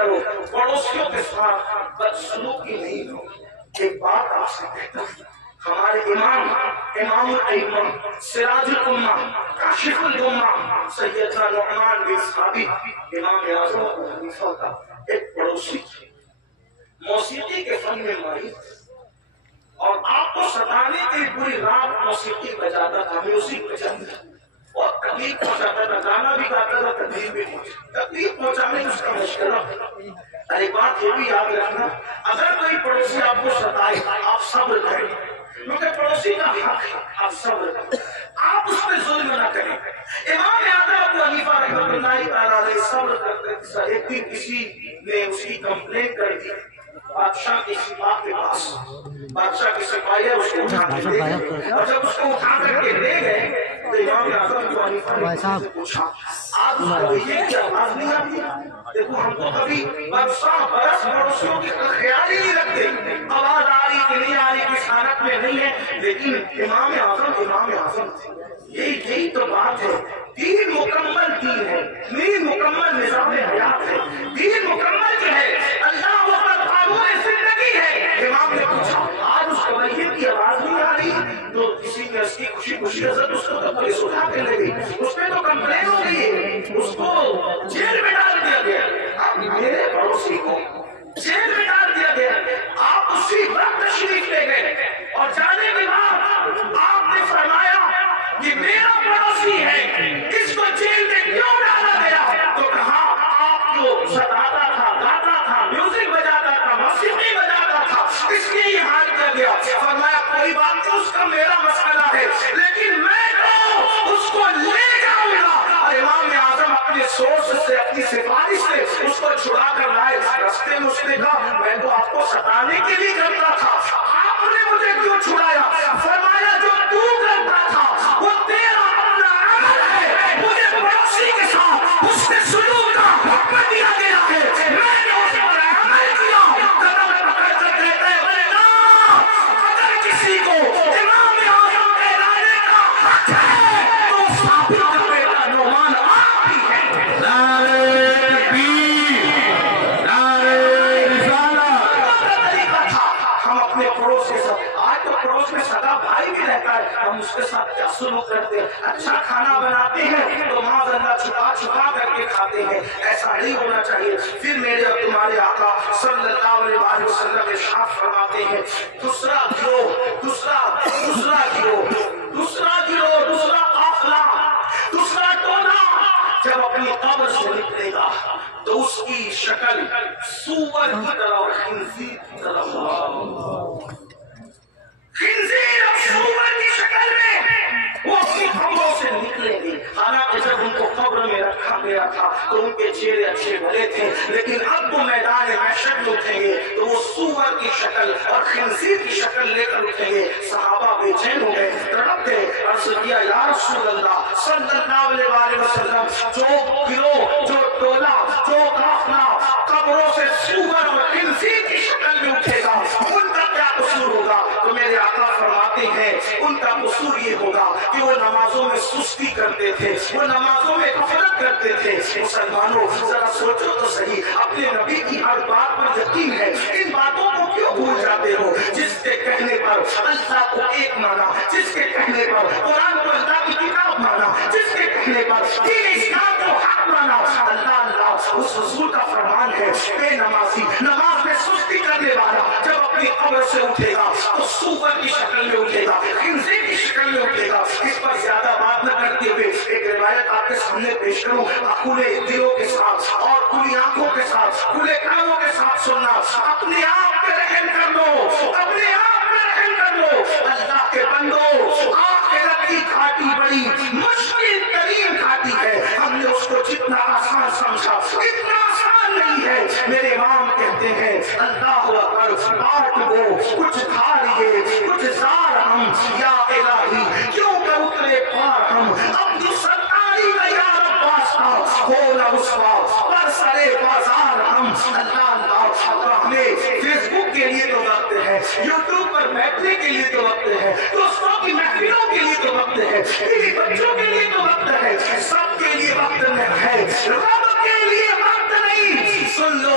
کرو، پڑوسیوں کے ساتھ بدسلوکی نہیں کرو۔ ایک بات آپ سے کہتا ہوں، ہمارے امام الائمہ سراج الامہ کاشف الغمہ سیدنا نعمان بن ثابت امام اعظم ابو حنیفہ کا ایک پڑوسی موسیقی کے فن میں ماہر اور آپ کو ستانے کے لیے پوری رات موسیقی بجاتا تھا، میوزک بجاتا تھا اور تکلیف پہنچاتا تھا، گانا بھی گاتا تھا، تکلیف بھی تکلیف پہنچانے میں اس کا مشغلہ۔ ایک بات یہ بھی یاد رکھنا، اگر کوئی پڑوسی آپ کو ستائے آپ صبر کریں، کیونکہ پڑوسی کا حق ہے، آپ صبر کریں، آپ اس پہ ظلم نہ کریں۔ امام اعظم ابو حنیفہ رحمۃ اللہ تعالیٰ علیہ صبر کرتے ایک دن کسی نے اس کی کمپلین کر دی بادشاہ کے سپاہ کے پاس، بادشاہ کے سپاہی اس کو اٹھا کر لے گئے، اور جب اس کو اٹھا کر کے لے گئے تو امام اعظم ابو حنیفہ نے سے پوچھا آپ اس کو یہ کی آواز نہیں آتی؟ دیکھو ہم تو کبھی برسوں برس پڑوسیوں کی خیال ہی نہیں رکھتے، آواز آ رہی کہ نہیں آ رہی کس حالت میں نہیں ہے، لیکن امام اعظم تھے۔ یہی تو بات ہے، دین مکمل دین ہے، دین مکمل نظام حیات ہے، دین مکمل جو ہے اللہ کا قانون زندگی ہے۔ امام نے پوچھا آج اس قبیلے کی آواز نہیں آ رہی، تو کسی نے اس کی خوشی حضرت اس کو تو پولیس اٹھا کے لے گئی، اس پہ تو کمپلین ہو گئی ہے، اس کو جیل میں ڈال دیا گیا۔ اب میرے پڑوسی کو جیل میں ڈال دیا گیا، آپ اسی وقت تشریف لے گئے اور جانے کے بعد آپ نے فرمایا کہ میرا پڑوسی ہے، اس کو جیل میں کیوں ڈالا گیا؟ تو کہا آپ کو ستاتا تھا، گاتا تھا، میوزک بجاتا تھا، موسیقی بجاتا تھا، اس لیے یہ حال کیا گیا۔ فرمایا کوئی بات نہیں، اس کا میرا مسئلہ ہے، لیکن میں تو اس کو لے جاؤں گا۔ اور امام اعظم اپنے سورس سے اپنی سفارش سے اس کو چھڑا کر لائے۔ رستے میں اس نے کہا میں تو آپ کو ستانے کے لیے کرتا تھا، آپ نے مجھے کیوں چھڑایا؟ فرمایا جو تو کرتا تھا وہ تیرا اپنا عمل ہے، مجھے پڑوسی کے ساتھ اس نے سلوک کا حکم دیا گیا ہے، میں نے اس پر عمل کیا۔ قدم پکڑ کر کہتے ہیں ورنہ اگر کسی کو امام اعظم کہلانے کا حق ہے تو ثابت کا بیٹا نعمان آپ ہی ہے۔ نعرہ تکبیر، نعرہ رسالت۔ طریقہ تھا ہم اپنے پڑوس کے ساتھ، آج تو پڑوس میں سگا بھائی بھی رہتا ہے، ہم اس کے ساتھ کیا سلوک کرتے ہیں؟ اچھا کھانا بناتے ہیں تو معاذ اللہ چھپا کر کے کھاتے ہیں، ایسا نہیں ہونا چاہیے۔ پھر میرے اور تمہارے آقا صلی اللہ علیہ وسلم ارشاد فرماتے ہیں دوسرا قافلہ، دوسرا ٹولہ جب اپنی قبر سے نکلے گا تو اس کی شکل سور کی طرح اور خنزیر کی طرح ہوگی۔ خنزیر اور سور کی شکل میں وہ اپنی قبروں سے نکلیں گے۔ حالانکہ جب ان کو قبر میں رکھا گیا تھا تو ان کے چہرے اچھے بھلے تھے، لیکن اب وہ میدان محشر میں اٹھیں گے تو وہ سور کی شکل اور خنزیر کی شکل لے کر اٹھیں گے۔ صحابہ بے چین ہو گئے، تڑپ گئے، عرض کیا یا رسول اللہ صلی اللہ علیہ وسلم جو گروہ، جو ٹولہ، جو قافلہ قبروں سے سور اور خنزیر کی شکل میں اٹھے گا ان کا کیا قصور ہوگا؟ تو میرے آقا فرماتے ہیں ان کا قصور یہ ہوگا کہ وہ نمازوں میں سستی کرتے تھے، وہ نمازوں میں غفلت کرتے تھے۔ مسلمانوں ذرا سوچو تو صحیح، اپنے نبی کی ہر بات پر یقین ہے، ان باتوں کو کیوں بھول جاتے ہو؟ جس کے کہنے پر اللہ کو ایک مانا، جس کے کہنے پر قرآن کو اللہ کی کتاب مانا، جس کے کہنے پر دین اسلام کو حق مانا، اللہ اس رسول کا فرمان ہے بے نمازی، نماز میں سستی کرنے والا جب اپنی قبر سے اٹھے گا تو سور کی شکل میں اٹھے گا، خنزیر کی شکل میں اٹھے گا۔ اس پر زیادہ بات نہ کرتے ہوئے ایک روایت آپ کے سامنے پیش کروں، کھلے دلوں کے ساتھ اور کھلی آنکھوں کے ساتھ، کھلے کانوں کے ساتھ سننا۔ اپنے آپ پہ رحم کر لو، اپنے آپ پہ رحم کر لو، اللہ کے بندو آخرت کی گھاٹی بڑی مشکل ترین گھاٹی ہے، ہم نے اس کو جتنا آسان سمجھا اتنا آسان نہیں ہے۔ میرے امام کہتے ہیں اللہ اکبر بات وہ کچھ تھا لیے کچھ زار ہم یا الہی کیوں کہ اترے پار ہم اب جو ستاری کا یا رب واسطہ ہو نہ رسوا پر سرے بازار ہم۔ اللہ ہمیں فیس بک کے لیے تو وقت ہے، یوٹیوب پر بیٹھنے کے لیے تو وقت ہے، دوستوں کی محفلوں کے لیے تو وقت ہے، بیوی بچوں کے لیے تو وقت ہے، سب کے لیے وقت ہے، رب کے لیے وقت نہیں۔ سن لو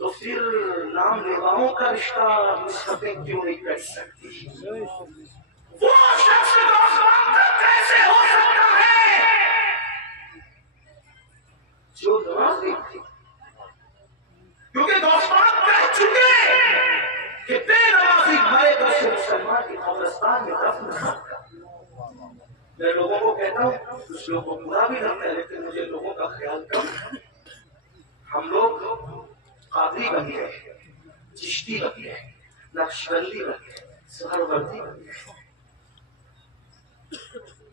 تو پھر نام لیواؤں کا رشتہ نسبتیں کیوں نہیں کر سکتی؟ وہ شخص کیسے ہو سکتا ہے جو نمازی تھی؟ کیونکہ دوستان کہہ چکے کہ بے نمازی مرے گا سے مسلمان کی قبرستان میں دفن نہ ہوگا۔ میں لوگوں کو کہتا ہوں، کچھ لوگوں کو برا بھی لگتا ہے، لیکن مجھے لوگوں کا خیال کم۔ ہم لوگ قادری بن گئے، چشتی بن گئے، نقشبندی بن گئے، سہروردی بن گئے،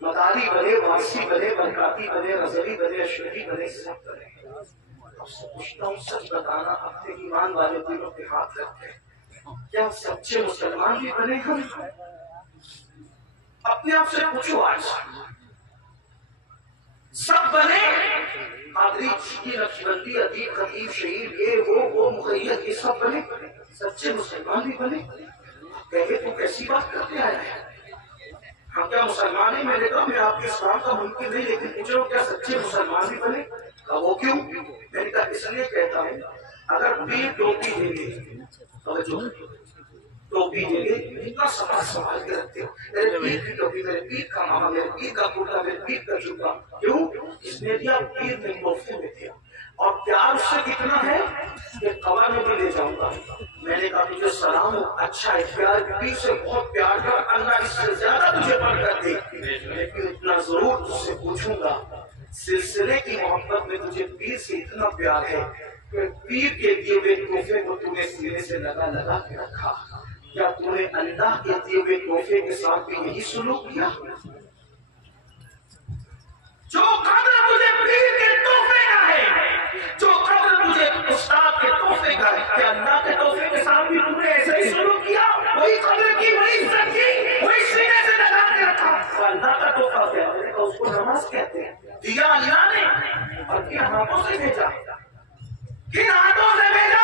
مداری بنے، وارسی بنے، برکاتی بنے، رضوی بنے، اشرفی بنے، سب بنے۔ اب سے پوچھتا ہوں، سچ بتانا، اپنے ایمان والے دلوں پہ ہاتھ رکھتے کیا سچے مسلمان بھی بنے ہم؟ اپنے آپ سے پوچھو آج، سب بنے؟ قادری، چشتی، نقشبندی، ادیب، خطیب، شہید، یہ وہ مقید، یہ سب بنے؟ سچے مسلمان بھی بنے؟ کہے تو کیسی بات کرتے آئے ہیں؟ ہم کیا مسلمان ہی؟ میں نے کہا میں آپ کے اسلام کا ممکن نہیں، لیکن پوچھو کیا سچے مسلمان بھی بنے؟ وہ کیوں؟ میں نے کہا اس لیے کہتا ہوں، اگر پیر ٹوپی دیں گے، ٹوپی دیں گے، اتنا سنبھال کے رکھتے ہو، میرے پیر کی ٹوپی، میرے پیر کا ماما، میرے پیر کا کرتا، میرے پیر کا جوتا، کیوں؟ اس نے دیا، پیر نے تحفے میں دیا، اور پیار اس سے کتنا ہے کہ قبر میں بھی لے جاؤں گا۔ میں نے کہا تجھے سلام ہو، اچھا ہے، پیار پیر سے بہت پیار کر، اللہ اس سے زیادہ تجھے بڑھ کر دے، لیکن اتنا ضرور تجھ سے پوچھوں گا، سلسلے کی محبت میں تجھے پیر سے اتنا پیار ہے کہ پیر کے دیے ہوئے تحفے کو تو نے سینے سے لگا لگا کے رکھا، کیا تو نے اللہ کے دیے ہوئے تحفے کے ساتھ بھی یہی سلوک کیا؟ جو قدر تجھے پیر کے تحفے کا ہے، جو قدر تجھے استاد کے تحفے کا ہے، کیا اللہ کے تحفے کے ساتھ بھی تم نے ایسے ہی سلوک کیا؟ وہی قدر کی، وہی عزت کی، وہی سینے سے لگا کے رکھا؟ اللہ کا تحفہ کیا ہے؟ اس کو نماز کہتے ہیں، دیا اللہ نے، اور کن ہاتھوں سے بھیجا؟ کن ہاتھوں سے بھیجا؟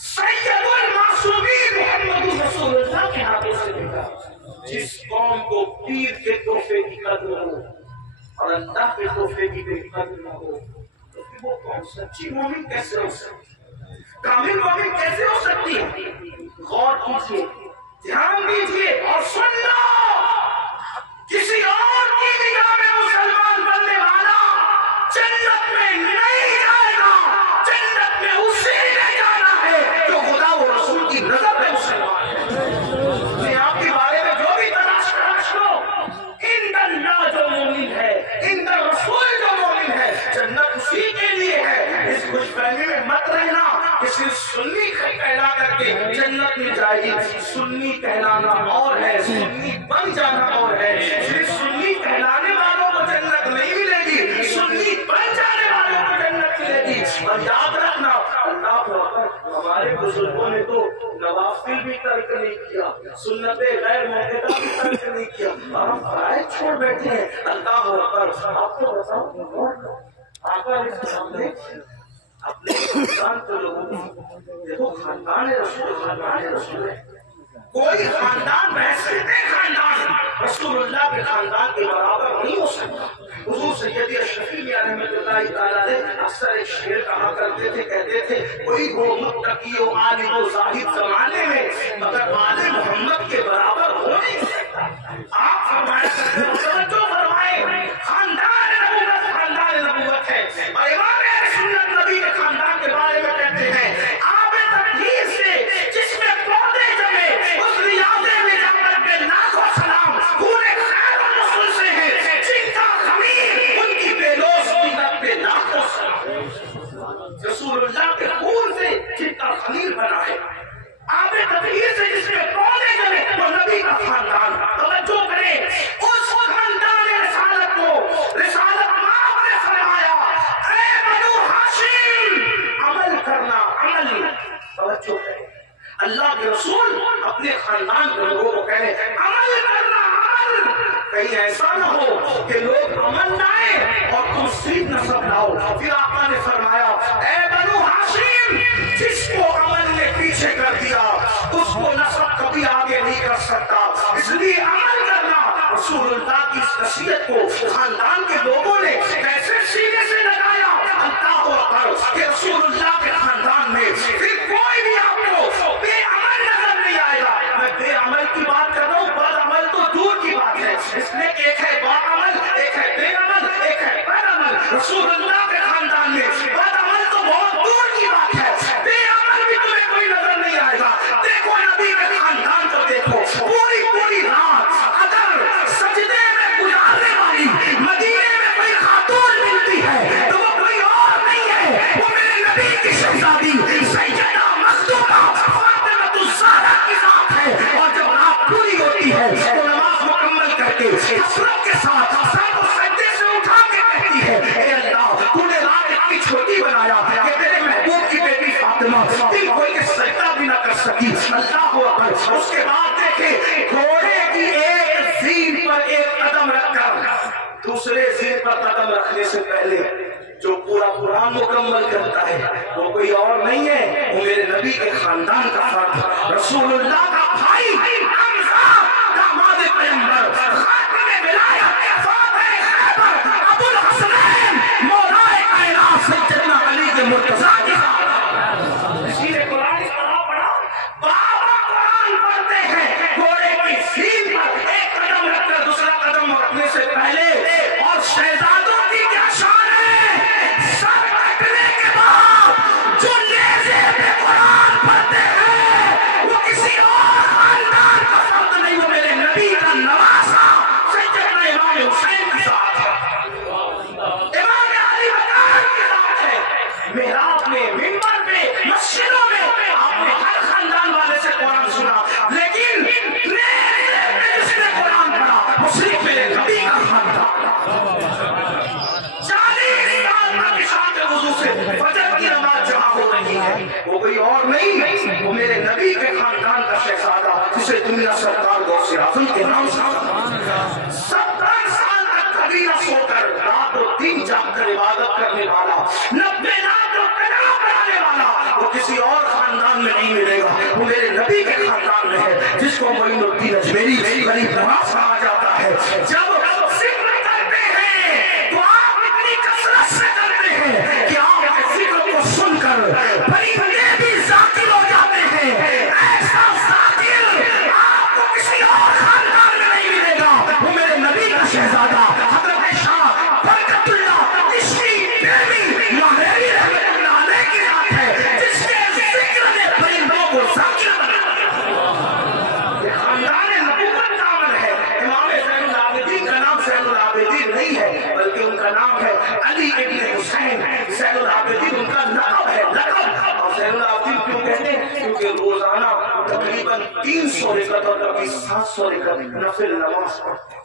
سید المعصومین محمد رسول اللہ کے ہاتھوں سے بھیجا۔ جس قوم کو پیر کے تحفے کی قدر ہو اور اللہ کے تحفے کی بے قدر نہ ہو، تو پھر وہ قوم سچی مومن کیسے ہو سکتی؟ کامل مومن کیسے ہو سکتی ہے؟ غور کیجیے، دھیان دیجیے اور سن لو، کسی اور کی نگاہ میں مسلمان بننے والا جنت میں نہیں جائے گا، جنت میں اسے لے جانا ہے جو خدا و رسول کی نظر میں مسلمان ہے۔ آپ کے بارے میں جو بھی تلاش لو، ان اللہ جو مومن ہے، ان رسول جو مومن ہے، جنت اسی کے لیے ہے۔ اس خوش فہمی میں مت رہنا کسی سنی کہلا کر کے جنت میں جائے گی، سنی کہلانا اور ہے، سنی بن جانا اور ہے۔ صرف سنی کہلانے والوں کو جنت نہیں ملے گی، سنی بن جانے والوں کو جنت ملے گی۔ اور یاد رکھنا، اللہ ہمارے بزرگوں نے تو نوافل بھی ترک نہیں کیا، سنت غیر معتدہ بھی ترک نہیں کیا، اور ہم فرائض چھوڑ بیٹھے ہیں۔ اللہ اکبر۔ آپ کو بتاؤ، آقا علیہ السلام نے اپنے خاندان کے لوگوں کو، دیکھو خاندان رسول، خاندان رسول ہے، کوئی خاندان بحثیت خاندان رسول اللہ کے خاندان کے برابر نہیں ہو سکتا۔ حضور سید اشرفی میاں رحمۃ اللہ تعالیٰ علیہ اکثر ایک شعر کہا کرتے تھے، کہتے تھے کوئی ہو متقی و عالم و زاہد زمانے میں، مگر آل محمد کے برابر ہو نہیں سکتا۔ آپ فرمایا کرتے ہیں، توجہ فرمائیں، خاندان نبوت، خاندان نبوت ہے، اور امام اہل سنت نبی کے خاندان کے بارے میں کہتے ہیں، آپ تطہیر سے جس میں پودے جمے، اس ریاضے میں جا کر کے لاکھ و سلام پورے خیر و رسول سے ہے، جن کا خمیر ان کی بے لوث قیمت پہ لاکھ و سلام، رسول اللہ کے خون سے جن کا خمیر بنا ہے، آپ تطہیر سے جس میں پودے جمے، وہ نبی کا خاندان۔ توجہ کریں، اس خاندان رسالت کو، رسالت ماں نے فرمایا، اے بنو ہاشم، عمل کرنا، عمل۔ توجہ کریں، اللہ کے رسول اپنے خاندان کے لوگوں کو کہے عمل کرنا، عمل۔ کہیں ایسا نہ ہو کہ لوگ عمل لائیں اور تم صرف نسب لاؤ۔ پھر آقا نے فرمایا، اے بنو ہاشم، جس کو عمل نے پیچھے کر دیا اس کو نسب کبھی آگے نہیں کر سکتا، اس لیے عمل کرنا۔ رسول اللہ کی اس نصیحت کو خاندان کے لوگوں نے کیسے سینے سے لگایا؟ اللہ اکبر کہ رسول اللہ کے خاندان میں نبی کی شہزادی سیدہ مخدومہ فاطمہ الزہرا کی ذات ہے، اور جب رات پوری ہوتی ہے تو نماز مکمل کر کے حسرت کے ساتھ سر کو سجدے سے اٹھا کے کہتی ہے اے اللہ تو نے رات اتنی چھوٹی بنایا کہ تیرے محبوب کی بیٹی فاطمہ دل کوئی کے سجدہ بھی نہ کر سکی، اللہ اکبر۔ اس کے بعد دیکھیں گھوڑے کی ایک زین پر ایک قدم رکھ کر دوسرے زین پر قدم رکھنے سے پہلے جو پورا قرآن مکمل کرتا ہے وہ کوئی اور نہیں ہے، وہ میرے نبی کے خاندان کا فرد، رسول اللہ کا بھائی حمزہ داماد پیغمبر خاتم ولایت فاتح خیبر ابو الحسنین مولا کائنات سیدنا علی کے مرتضیٰ کی ذات۔ اسی نے قرآن پڑھا، بابا قرآن پڑھتے ہیں گھوڑے کی زین پر ایک قدم رکھ کر دوسرا قدم رکھنے سے پہلے، اور شہزادوں کی کیا شان ہے، سر کٹنے کے بعد جو نیزے پہ قرآن پڑھتے ہیں وہ کسی اور خاندان کا فرد نہیں، وہ میرے نبی کا نواسا سیدنا امام حسین کی ذات ہے، امام علی مقام کی ذات ہے۔ محراب میں، منبر پہ، مسجدوں میں آپ نے ہر خاندان والے سے قرآن سنا، لیکن جس نے قرآن پڑھا وہ صرف میرے نبی کا خاندان۔ 40 سال تک عشاء وضو سے فجر کی نماز جہاں ہو رہی ہے وہ کوئی اور نہیں، وہ میرے نبی کے خاندان کا شہزادہ جسے دنیا سرکار غوث اعظم کے نام سے 70 سال تک کبھی نہ سو کر رات و دن جاگ کر عبادت کرنے والا، 90 رات و کلام پڑھانے والا، وہ کسی اور خاندان میں نہیں ملے گا، وہ میرے نبی کے خاندان میں ہے، جس کو معین الدین اجمیری غریب نواز کہا جاتا ہے۔ جب ذکر کرتے ہیں تو آپ اتنی کثرت سے کرتے ہیں کہ آپ کے ذکر کو سن کر پرندے بھی ذاکر ہو جاتے ہیں، ایسا ذاکر آپ کو کسی اور خاندان میں نہیں ملے گا، وہ میرے نبی کا شہزادہ حضرت شاہ برکت اللہ عشقی بیوی ماہری رحمت اللہ علیہ کی ذات ہے، جس کے ذکر نے پرندوں کو ذاکر بنا دیا۔ یہ خاندان نبوت کا عمل ہے۔ امام زین العابدین کا نام زین العابدین نہیں ہے بلکہ ان کا نام ہے علی ابن حسین۔ زین العابدین ان کا لقب ہے، لقب۔ اور زین العابدین کیوں کہتے ہیں؟ کیونکہ روزانہ تقریباً 300 رکعت اور کبھی 700 رکعت نفل نماز پڑھتے ہیں۔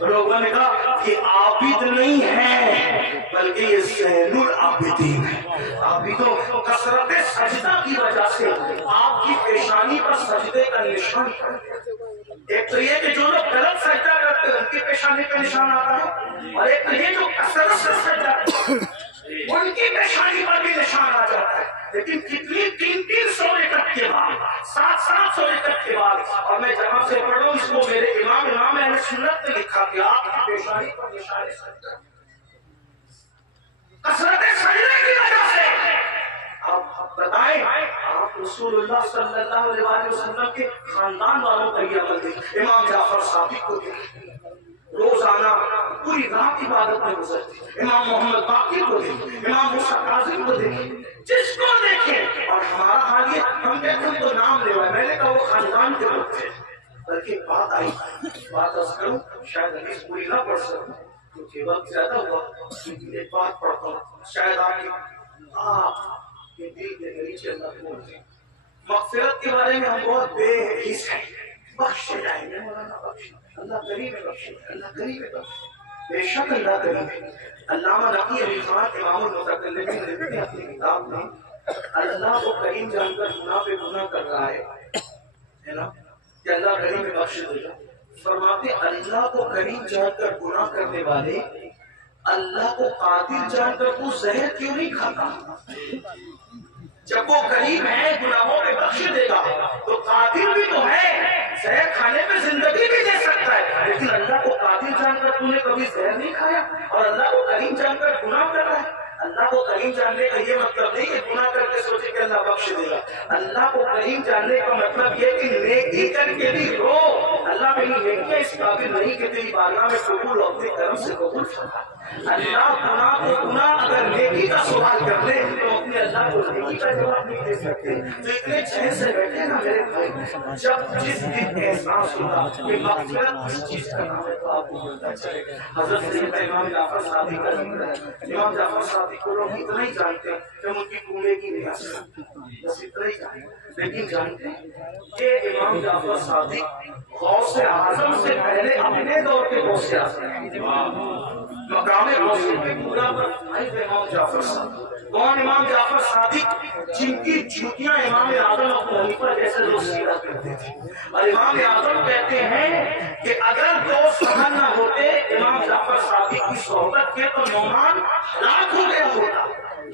لوگوں نے کہا یہ عابد نہیں ہے بلکہ یہ زین العابدین ہے۔ عابدوں کثرت سجدہ کی وجہ سے آپ کی پیشانی پر سجدے کا نشان پڑتا ہے۔ ایک تو یہ کہ جو لوگ غلط سجدہ کرتے ہیں ان کی پیشانی پہ نشان آتا ہے، اور ایک تو یہ جو کثرت سے سجدہ کرتے ہیں ان کی پیشانی پر بھی نشان آ جاتا ہے۔ لیکن کتنی 300 رکعت کے بعد، 700 رکعت کے بعد، اور میں جہاں سے پڑھوں اس کو میرے امام اہل سنت نے لکھا کہ آپ کی پیشانی پر نشان سجدہ کثرت سجدے کی وجہ سے۔ آپ بتائیں آپ رسول اللہ صلی اللہ علیہ وسلم کے خاندان والوں کا یہ عمل دیکھیں، امام جعفر صادق کو دیکھیں روزانہ پوری رات عبادت میں گزرتے، امام محمد باقر کو دیکھیں، امام موسیٰ کاظم کو دیکھیں، جس کو دیکھیں۔ اور ہمارا حال یہ ہم کہتے ہیں تو نام لے ہوئے، میں نے کہا وہ خاندان کے لوگ تھے، بلکہ بات آئی، بات از کروں شاید حدیث پوری نہ پڑھ سکوں کیونکہ وقت زیادہ ہوا، ایک بات پڑھتا ہوں شاید آپ کے دل کے نیچے اللہ بولتے ہیں۔ مغفرت کے بارے میں ہم بہت بے حس ہیں، بخش جائیں گے مولانا، بخش اللہ کریم ہے، بخش اللہ کریم ہے، بخش بے شک اللہ کریم ہے۔ علامہ نقی علی خان امام المتکلمین لکھتے ہیں اپنی کتاب میں اللہ کو کریم جان کر گناہ پہ گناہ کر رہا ہے نا کہ اللہ کریم ہے بخش دے گا۔ فرماتے اللہ کو کریم جان کر گناہ کرنے والے اللہ کو قادر جان کر وہ زہر کیوں نہیں کھاتا؟ جب وہ کریم ہے گناہوں پہ بخش دے گا تو قادر بھی تو ہے، زہر کھانے پہ زندگی بھی دے سکتا ہے، لیکن اللہ کو قادر جان کر تو نے کبھی زہر نہیں کھایا اور اللہ کو کریم جان کر گناہ کر رہا ہے۔ اللہ کو کریم جاننے کا یہ مطلب نہیں کہ گناہ کر کے سوچے کہ اللہ بخش دے گا۔ اللہ کو کریم جاننے کا مطلب یہ کہ نیکی کر کے بھی رو اللہ میری نیکیاں اس قابل نہیں کہ تیری بارگاہ میں قبول اور اپنے کرم سے قبول فرما۔ اللہ گناہ کو گناہ اگر نیکی کا سوال کر لے تو اپنے اللہ کو نیکی کا کا جواب نہیں دے سکتے، تو اتنے چین سے بیٹھے نا میرے بھائی، جب جس دن احساس ہوگا کہ مغفرت کس چیز کا نام ہے تو آپ کو بولتا چلے گا۔ حضرت سیدنا امام جعفر صادق کا ذکر ہے۔ امام جعفر صادق کو لوگ اتنا ہی جانتے ہیں کہ ان کی کنبے کی ریاست، بس اتنا ہی جانتے ہیں، لیکن جانتے ہیں کہ امام جعفر صادق غوث اعظم سے پہلے اپنے دور کے غوث اعظم ہیں۔ مقام غوث پہ پورا پر امام جعفر صادق کون؟ امام جعفر صادق جن کی جوتیاں امام اعظم ابو حنیفہ جیسے لوگ سیرا کرتے تھے، اور امام اعظم کہتے ہیں کہ اگر دو صحابہ نہ ہوتے امام جعفر صادق کی صحبت کے تو نعمان ہلاک ہو گیا ہوتا۔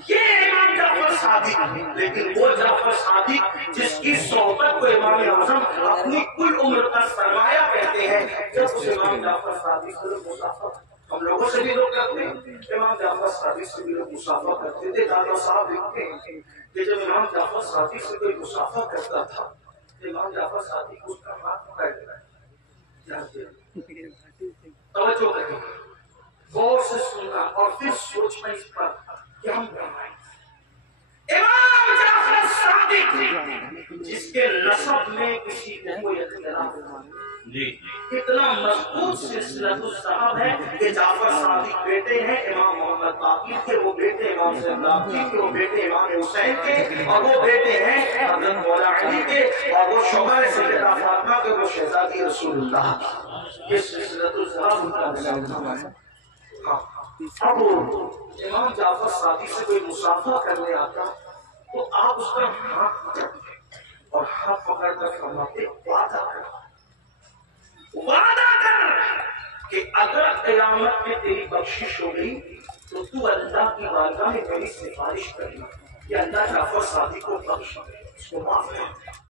یہ امام جعفر صادق، لیکن وہ جعفر صادق جس کی صحبت کو امام اعظم اپنی کل عمر کا سرمایہ کہتے ہیں، جب اس امام جعفر صادق سے مسافر، ہم لوگوں سے بھی لوگ کرتے ہیں، امام جعفر صادق سے بھی لوگ مسافہ کرتے تھے۔ دادا صاحب لکھتے ہیں کہ جب امام جعفر صادق سے کوئی مسافہ کرتا تھا، امام جعفر صادق اس کا ہاتھ پکڑ لیتا، توجہ کریں، غور سے سننا اور پھر سوچنا اس پر کہ ہم بنائیں۔ امام جعفر صادق جس کے نسب میں کسی کو کوئی اختلاف نہیں، اتنا مضبوط سلسلہ الصحاب ہے کہ جعفر صادق بیٹے ہیں امام محمد باقر کے، وہ بیٹے امام زین العابدین کے، وہ بیٹے امام حسین کے، اور وہ بیٹے ہیں حضرت مولا علی کے، اور وہ شوہر سیدہ فاطمہ کے، وہ شہزادی رسول اللہ۔ یہ سلسلہ الصحاب کا نام ہے۔ اب امام جعفر صادق سے کوئی مسافہ کرنے آتا تو آپ اس کا ہاتھ پکڑتے اور ہاتھ پکڑ کر فرماتے وعدہ کر کہ اگر قیامت میں تیری بخشش ہو گئی تو تو اللہ کی بارگاہ میں میری سفارش کرنا کہ اللہ جعفر صادق کو بخش، اس کو معاف کر۔